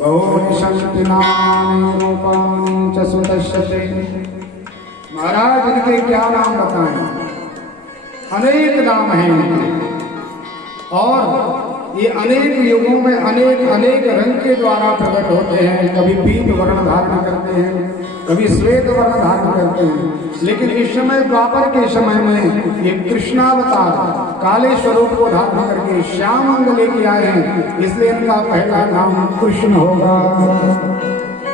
बहूनि सन्ति नामानि रूपाणि च सुदश्यते। महाराज इनके क्या नाम बताएं, अनेक नाम हैं इनके, और ये अनेक युगों में अनेक अनेक रंग के द्वारा प्रकट होते हैं। कभी पीत वर्ण धारण करते हैं, कभी श्वेत वर्ण धारण करते हैं, लेकिन इस समय द्वापर के समय में ये कृष्णावतार काले स्वरूप को धारण करके श्याम अंग लेके आए हैं, इसलिए इनका पहला नाम कृष्ण होगा।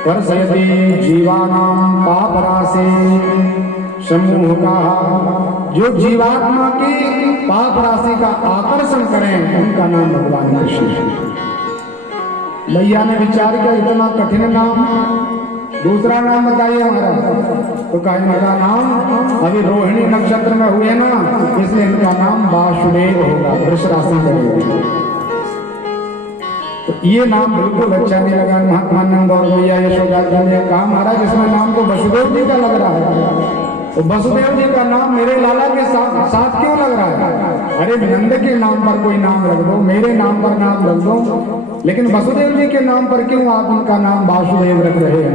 वर्षयति जीवानां पापराशि समूह का, जो जीवात्मा की पाप राशि का आकर्षण करें उनका नाम भगवान कृष्ण। भैया ने विचार किया इतना कठिन नाम, दूसरा नाम बताइए हमारा। तो कहा इनका नाम अभी रोहिणी नक्षत्र में हुए ना, इसलिए इनका नाम वासुदेव होगा, वृष राशि करेगा। तो ये नाम बिल्कुल अच्छा नहीं लगा महात्मा नंद और भैया यशोदा जी ने कहा महाराज इसमें नाम तो वसुदेव जी का लग रहा है, तो वसुदेव जी का नाम मेरे लाला के साथ क्यों लग रहा है? अरे नंद के नाम पर कोई नाम रख दो, मेरे नाम पर नाम रख दो, लेकिन वसुदेव जी के नाम पर क्यों आप उनका नाम वासुदेव रख रहे हैं?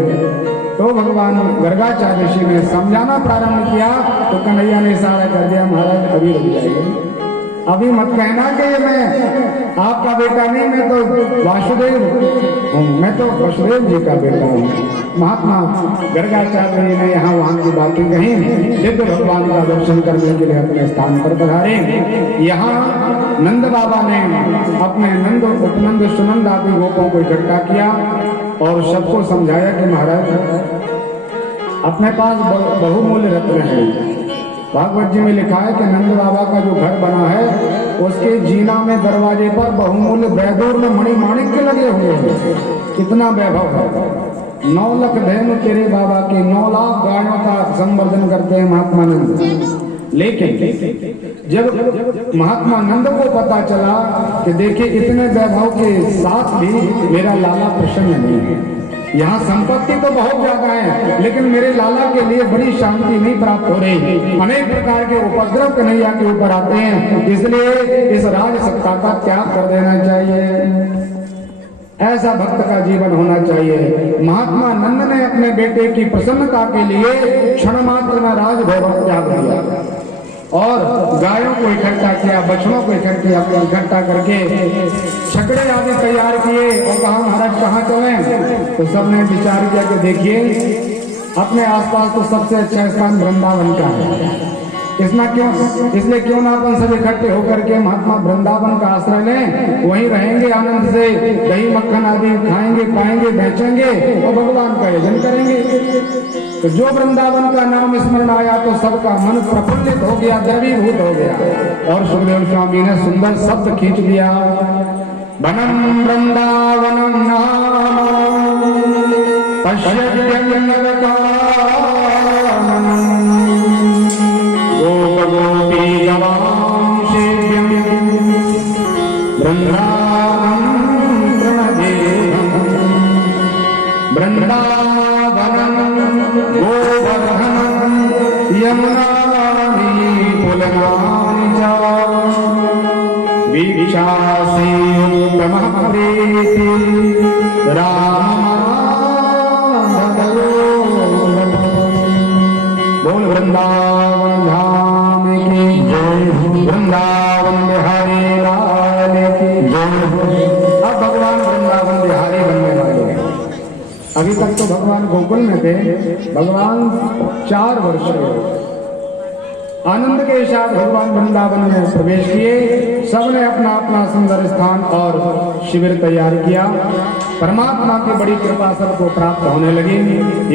तो भगवान गर्गाचार्य ऋषि ने समझाना प्रारंभ किया, तो कन्हैया ने इशारा कर दिया महाराज अभी रुक जाइए, अभी मत कहना कि मैं आपका बेटा नहीं, मैं तो वासुदेव हूँ, मैं तो वसुदेव जी का बेटा हूँ। महात्मा गर्गाचार्य जी ने यहाँ वहाँ की बातें कही, दिव्य भगवान का दर्शन करने के लिए अपने स्थान पर पधारे। यहाँ नंद बाबा ने अपने नंद उपनंद सुनंद आदि गोपों को इकट्ठा किया और सबको समझाया कि महाराज अपने पास बहुमूल्य रत्न है। भागवत जी में लिखा है कि नंद बाबा का जो घर बना है उसके जीना में दरवाजे पर बहुमूल्य वैदूर्य मणि माणिक्य लगे हुए हैं। कितना वैभव है, 9 लाख धेनु तेरे बाबा के 9 लाख गायों का संवर्धन करते हैं महात्मा नंद। लेकिन जब महात्मा नंद को पता चला कि देखिए इतने वैभव के साथ भी मेरा लाला प्रसन्न नहीं है, यहाँ संपत्ति तो बहुत ज्यादा है लेकिन मेरे लाला के लिए बड़ी शांति नहीं प्राप्त हो रही, अनेक प्रकार के उपद्रव कन्हैया के ऊपर आते हैं, इसलिए इस राज सत्ता का त्याग कर देना चाहिए। ऐसा भक्त का जीवन होना चाहिए। महात्मा नंद ने अपने बेटे की प्रसन्नता के लिए क्षण मात्र में राजभोग त्याग दिया और गायों को इकट्ठा किया, बछड़ों को इकट्ठा करके छकड़े आदि तैयार किए और कहा महाराज कहाँ चलें? तो सबने विचार किया कि देखिए अपने आसपास तो सबसे अच्छा स्थान वृंदावन का है, इसलिए क्यों ना अपन सब इकट्ठे होकर के महात्मा वृंदावन का आश्रय लें, वहीं रहेंगे, आनंद से दही मक्खन आदि खाएंगे, पाएंगे, बेचेंगे और भगवान का यजन करेंगे। तो जो वृंदावन का नाम स्मरण आया तो सबका मन प्रफुल्लित हो गया, द्रवीभूत हो गया। और सुखदेव स्वामी ने सुंदर शब्द खींच दिया, वनम वृंदावनम नाम गोपगोपी गवांशेभ्यं वृंदावनं प्रणदेहं वृंदावनं गोवर्धनं यमुनानि पुलकानि च वीक्षासि उत्तमः प्रीति राममाधवो। बोल वृंदावन धाम की जय, वृंदावन बिहारी लाल की जय। अब भगवान वृंदावन बिहारी बनने वाले हैं। अभी तक तो भगवान गोकुल में थे, भगवान 4 वर्ष आनंद के साथ भगवान वृंदावन में प्रवेश किए। सबने अपना अपना सुंदर स्थान और शिविर तैयार किया। परमात्मा की बड़ी कृपा सबको प्राप्त होने लगी।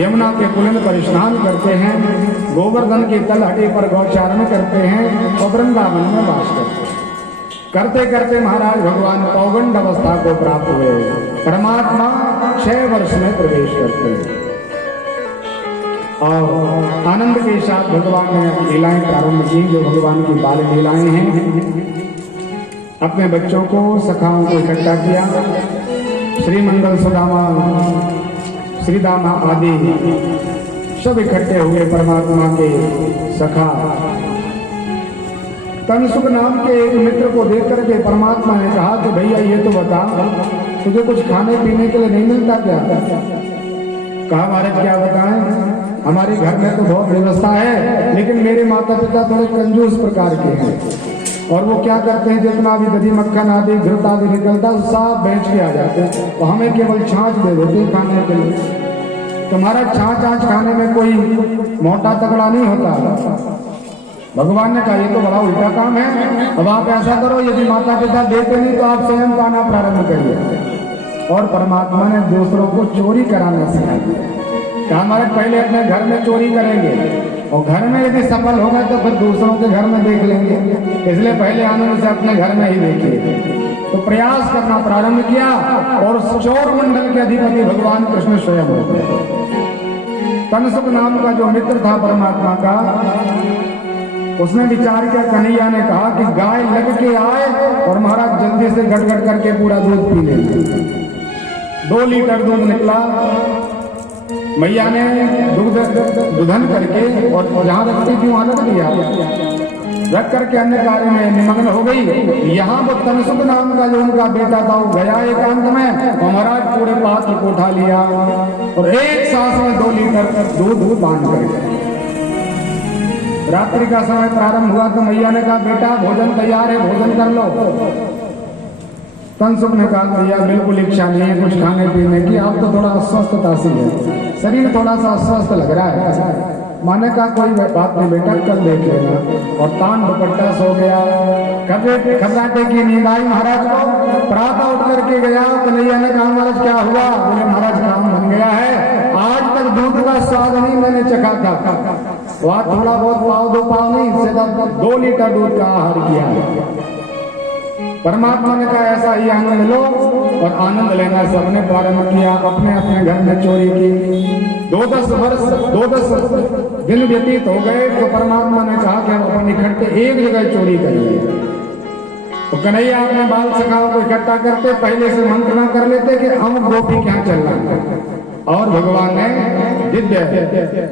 यमुना के पुलिन पर स्नान करते हैं, गोवर्धन की तलहटी पर गौचारण करते हैं और वृंदावन में वास करते करते महाराज भगवान पौगंड अवस्था को प्राप्त हुए। परमात्मा 6 वर्ष में प्रवेश करते हैं और आनंद के साथ भगवान ने लीलाएं प्रारंभ की, जो भगवान की बाल लीलाएं हैं। अपने बच्चों को, सखाओं को इकट्ठा किया। श्री मंगल सुदामा, श्रीदामा आदि सब इकट्ठे हुए। परमात्मा के सखा तनसुख नाम के एक मित्र को देख करके परमात्मा ने कहा कि भैया ये तो बता तुझे कुछ खाने पीने के लिए नहीं मिलता क्या? कहा महाराज क्या बताएं, हमारे घर में तो बहुत व्यवस्था है, लेकिन मेरे माता पिता थोड़े कंजूस प्रकार के हैं, और वो क्या करते हैं, जितना भी दही मक्खन आदि घृत आदि निकलता है सब बेच के आ जाते हैं, तो हमें केवल छाछ दे देते हैं खाने के लिए। तुम्हारा छाछ आज खाने में कोई मोटा तगड़ा नहीं होता। भगवान ने कहा ये तो बड़ा उल्टा काम है। अब आप ऐसा करो, यदि माता पिता देते नहीं तो आप स्वयं खाना प्रारंभ करिए। और परमात्मा ने दूसरों को चोरी कराना सिखा दिया। कहा हमारे पहले अपने घर में चोरी करेंगे, और घर में यदि सफल हो गए तो फिर दूसरों के घर में देख लेंगे, इसलिए पहले आनंद से अपने घर में ही देखिए। तो प्रयास करना प्रारंभ किया, और चोर मंडल के अधिपति भगवान कृष्ण स्वयं हो गए। तनसुक नाम का जो मित्र था परमात्मा का, उसने विचार किया, कन्हैया ने कहा कि गाय लग के आए और महाराज जल्दी से गट-गट करके पूरा दूध पी ले। 2 लीटर दूध निकला। मैया ने दूध दुधन करके और जहां रखती थी वहां रख दिया, रख करके अन्य कार्य में निमग्न हो गई। यहाँ वो तनसुक नाम का जो उनका बेटा था वो गया एकांत में, और महाराज पूरे पात्र को उठा लिया और एक सांस में 2 लीटर दूध बांध कर। रात्रि का समय प्रारंभ हुआ तो मैया ने कहा बेटा भोजन तैयार है, भोजन कर लो। तनसुक ने कहा भैया बिल्कुल इच्छा नहीं है कुछ खाने पीने की, आप तो थोड़ा अस्वस्थता सी है, शरीर थोड़ा सा अस्वस्थ लग रहा है। माने कहा कोई बात नहीं बेटा, कल देख लेना। और तान दुपट्टा सो गया। खर्राटे की नींद आई महाराज को। प्रातः उठ करके गया, कन्हैया ने कहा महाराज क्या हुआ? बोले महाराज काम बन गया है, आज तक दूध का स्वाद नहीं मैंने चखा था, वहां थोड़ा बहुत पाव 2 पाव नहीं, इससे 2 लीटर दूध का आहार किया। परमात्मा ने कहा ऐसा ही आनंद लो, और आनंद लेना सबने प्रारंभ किया। अपने अपने घर में चोरी की। 2-10 दिन व्यतीत हो गए तो परमात्मा ने कहा कि हम अपन इकट्ठे एक जगह चोरी करेंगे। तो कन्हैया अपने बाल सखाओं को इकट्ठा करते, पहले से मंत्रणा कर लेते कि हम गोपी क्या चल रहा है, और भगवान ने दिव्य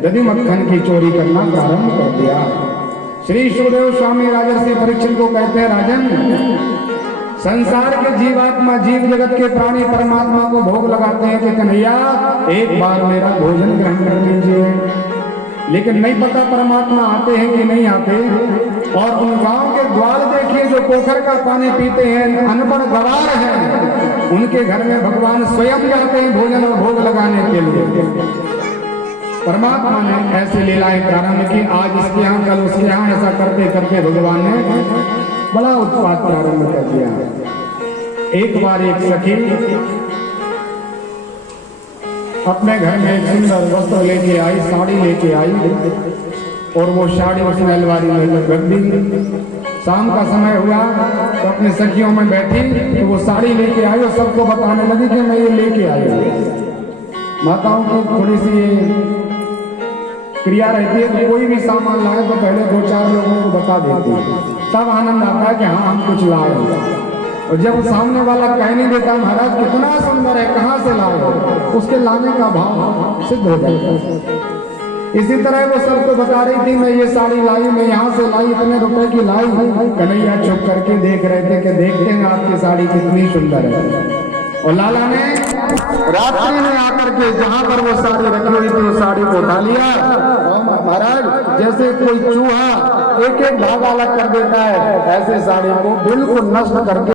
दधी मक्खन की चोरी करना प्रारंभ कर दिया। श्री सुखदेव स्वामी राजर्षि परीक्षित को कहते हैं, राजन संसार के जीवात्मा जीव जगत के प्राणी परमात्मा को भोग लगाते हैं कि कन्हैया एक बार मेरा भोजन ग्रहण कर लीजिए, लेकिन नहीं पता परमात्मा आते हैं कि नहीं आते। और उन गांव के द्वार देखिए जो पोखर का पानी पीते हैं, अनपढ़ गवार हैं, उनके घर में भगवान स्वयं जाते हैं भोजन और भोग लगाने के लिए। परमात्मा ने ऐसी लीलाएं प्रारंभ की। आज इसके यहाँ कल उसके यहाँ, ऐसा करते करते भगवान ने बड़ा उत्पाद प्रारंभ कर दिया। एक बार एक सखी अपने घर में एक सुंदर वस्त्र लेके आई, साड़ी लेके आई, और वो साड़ी उसने अलमारी में रख दी। शाम का समय हुआ तो अपने सखियों में बैठी तो वो साड़ी लेके आई और सबको बताने लगी कि मैं ये लेके आई। माताओं को थोड़ी सी ये क्रिया रहती है कि कोई भी सामान लाए तो पहले 2-4 लोगों को बता देती है, तब आनंद आता है कि हाँ हम कुछ लाए। और जब सामने वाला कह नहीं देता महाराज कितना सुंदर है, कहाँ से लाए, उसके लाने का भाव सिद्ध हो जाता है। इसी तरह वो सबको बता रही थी मैं ये साड़ी लाई, मैं यहाँ से लाई, इतने रुपए की लाई। कन्हैया चुप करके देख रहे थे कि देखते हैं आपकी साड़ी कितनी सुंदर है। और लाला ने रात्रि में आकर के जहां पर वो साड़ी रखी हुई थी, वो साड़ी को उठा लिया। महाराज जैसे कोई चूहा एक एक धागा अलग कर देता है, ऐसे साड़ी को बिल्कुल नष्ट करके